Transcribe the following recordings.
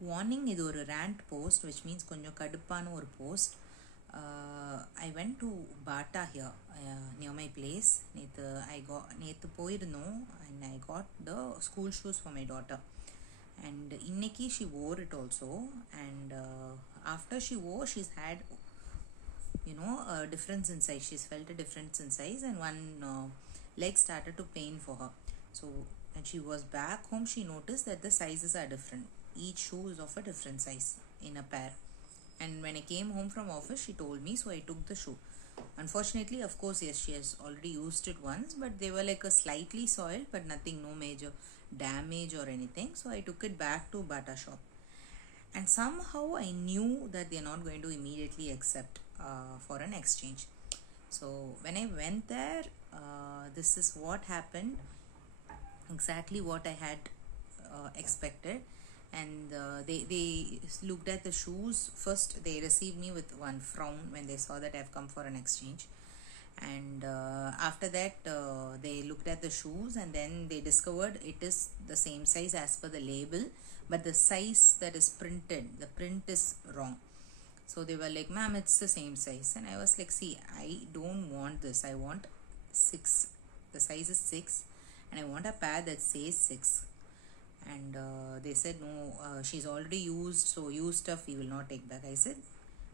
Warning, idu oru rant post, which means konjam kaduppana oru post. I went to Bata here near my place. Nethu poirundom and I got the school shoes for my daughter. And inneki she wore it also. And after she wore, she's had a difference in size. She's felt a difference in size, and one leg started to pain for her. So when she was back home, she noticed that the sizes are different. Each shoe is of a different size in a pair. And when I came home from office, she told me, so I took the shoe. Unfortunately, of course, yes, she has already used it once, but they were like a slightly soiled, but nothing, no major damage or anything. So I took it back to Bata shop. And somehow I knew that they're not going to immediately accept for an exchange. So when I went there, this is what happened, exactly what I had expected. And they looked at the shoes. First they received me with one frown when they saw that I've come for an exchange. And after that they looked at the shoes, and then they discovered it is the same size as per the label, but the size that is printed, the print is wrong. So they were like, ma'am, it's the same size. And I was like, see, I don't want this. I want 6. The size is 6, and I want a pair that says 6. And they said, no, she's already used, so used stuff we will not take back. I said,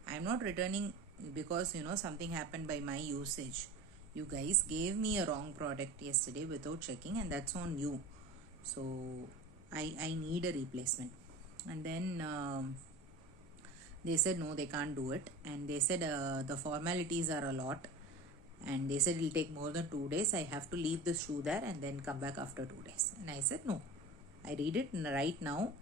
I'm not returning because something happened by my usage. You guys gave me a wrong product yesterday without checking, and that's on you. So I need a replacement. And then they said no, they can't do it. And they said the formalities are a lot, and they said it'll take more than 2 days. I have to leave the shoe there and then come back after 2 days. And I said no, I read it right now,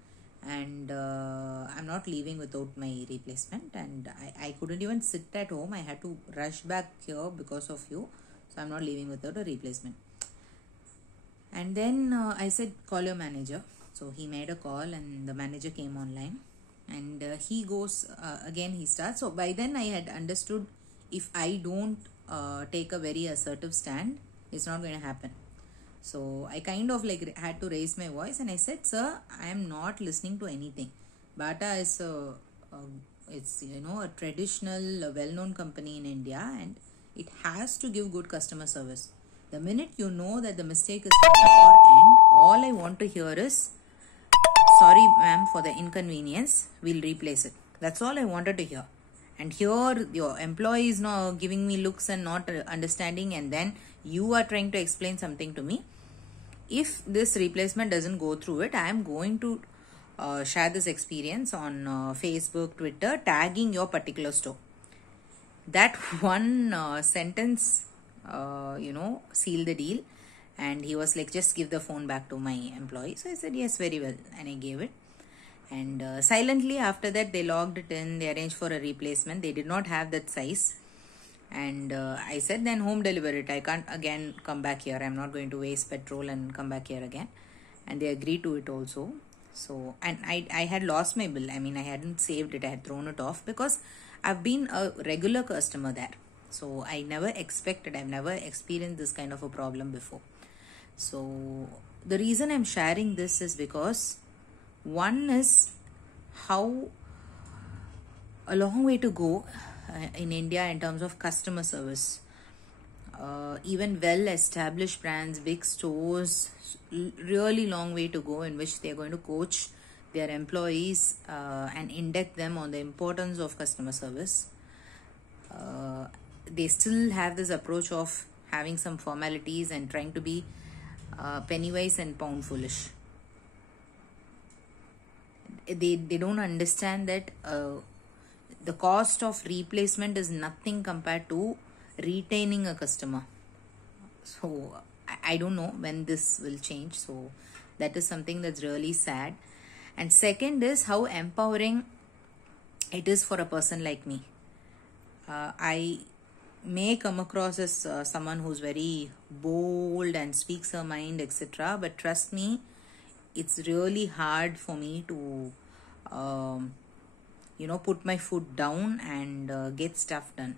and I'm not leaving without my replacement. And I couldn't even sit at home. I had to rush back here because of you. So I'm not leaving without a replacement. And then I said, call your manager. So he made a call, and the manager came online. And he goes, again he starts. So by then I had understood, if I don't take a very assertive stand, it's not going to happen. So I kind of like had to raise my voice, and I said, sir, I am not listening to anything. Bata is it's a traditional well-known company in India, and it has to give good customer service. The minute you know that the mistake is from your end, all I want to hear is, sorry ma'am for the inconvenience, we'll replace it. That's all I wanted to hear. And here your employee is now giving me looks and not understanding, and then you are trying to explain something to me. If this replacement doesn't go through it, I am going to share this experience on Facebook, Twitter, tagging your particular store. That one sentence, sealed the deal. And he was like, just give the phone back to my employee. So I said, yes, very well. And I gave it. And silently after that, they logged it in. They arranged for a replacement. They did not have that size. And I said, then home deliver it. I can't again come back here. I'm not going to waste petrol and come back here again. And they agreed to it also. So, and I had lost my bill. I mean, I hadn't saved it. I had thrown it off because I've been a regular customer there. So I've never experienced this kind of a problem before. So the reason I'm sharing this is because one is how a long way to go in India in terms of customer service. Even well-established brands, big stores, really long way to go in which they're going to coach their employees and induct them on the importance of customer service. They still have this approach of having some formalities and trying to be penny wise and pound foolish. They don't understand that the cost of replacement is nothing compared to retaining a customer. So I don't know when this will change. So that is something that's really sad. And second is how empowering it is for a person like me. I may come across as someone who's very bold and speaks her mind, etc. But trust me, it's really hard for me to put my foot down and get stuff done.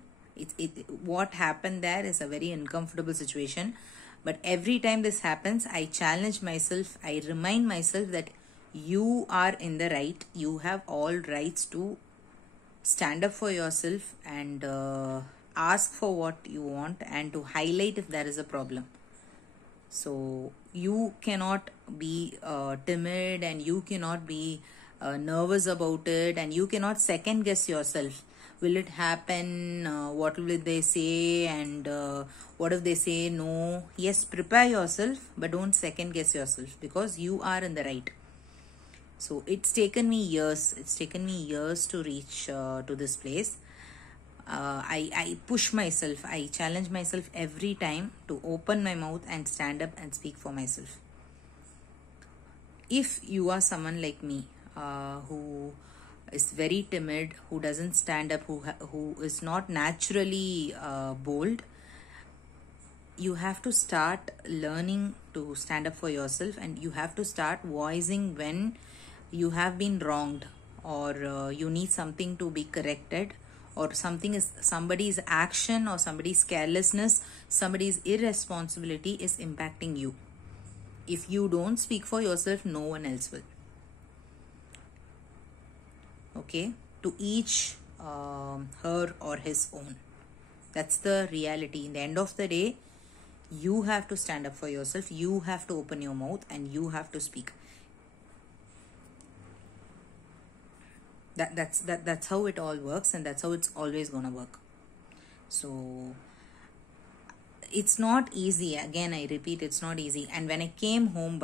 What happened there is a very uncomfortable situation, but every time this happens, I challenge myself. I remind myself that You are in the right. You have all rights to stand up for yourself and ask for what you want and to highlight if there is a problem. So you cannot be timid, and you cannot be nervous about it, and you cannot second guess yourself. Will it happen? What will they say? And what if they say no? Yes, prepare yourself, but don't second guess yourself, because you are in the right. So it's taken me years. It's taken me years to reach to this place. I push myself. I challenge myself every time to open my mouth and stand up and speak for myself. If you are someone like me, who is very timid, who doesn't stand up, who is not naturally bold, you have to start learning to stand up for yourself, and you have to start voicing when you have been wronged, or you need something to be corrected, or somebody's action or somebody's carelessness, somebody's irresponsibility is impacting you. If you don't speak for yourself, no one else will. Okay, to each her or his own. That's the reality. In the end of the day, you have to stand up for yourself. You have to open your mouth and you have to speak. That's how it all works, and that's how it's always gonna work. So it's not easy. Again, I repeat, it's not easy. And when I came home,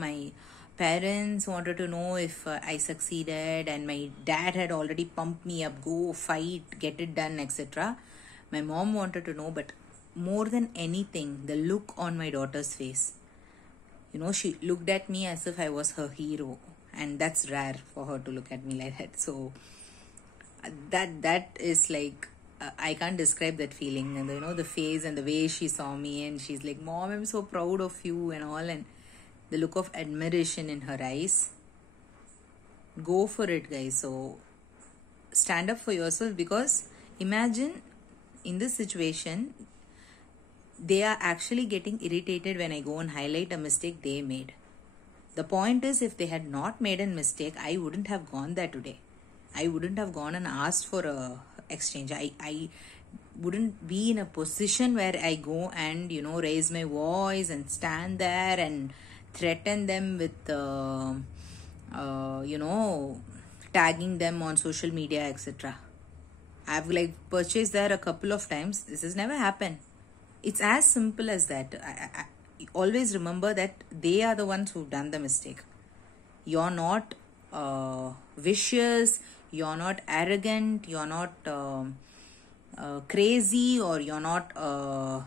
my parents wanted to know if I succeeded, and my dad had already pumped me up, go fight, get it done, etc. My mom wanted to know, but more than anything, the look on my daughter's face. She looked at me as if I was her hero, and that's rare for her to look at me like that. So that is like, I can't describe that feeling. And the face and the way she saw me, and she's like, "Mom, I'm so proud of you," and all, and the look of admiration in her eyes. Go for it, guys. So stand up for yourself, because imagine in this situation, they are actually getting irritated when I go and highlight a mistake they made. The point is, if they had not made a mistake, I wouldn't have gone there today. I wouldn't have gone and asked for a exchange. I wouldn't be in a position where I go and raise my voice and stand there and threaten them with tagging them on social media, etc. I've purchased there a couple of times. This has never happened. It's as simple as that. I always remember that they are the ones who've done the mistake. You're not vicious, you're not arrogant, you're not crazy, or you're not all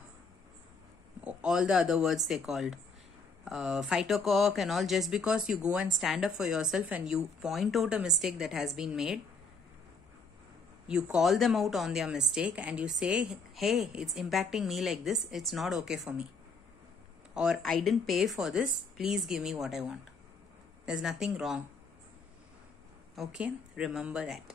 the other words they called, fighter cock and all, just because you go and stand up for yourself and you point out a mistake that has been made. You call them out on their mistake and you say, "Hey, it's impacting me like this. It's not okay for me." Or, "I didn't pay for this. Please give me what I want." There's nothing wrong. Okay? Remember that.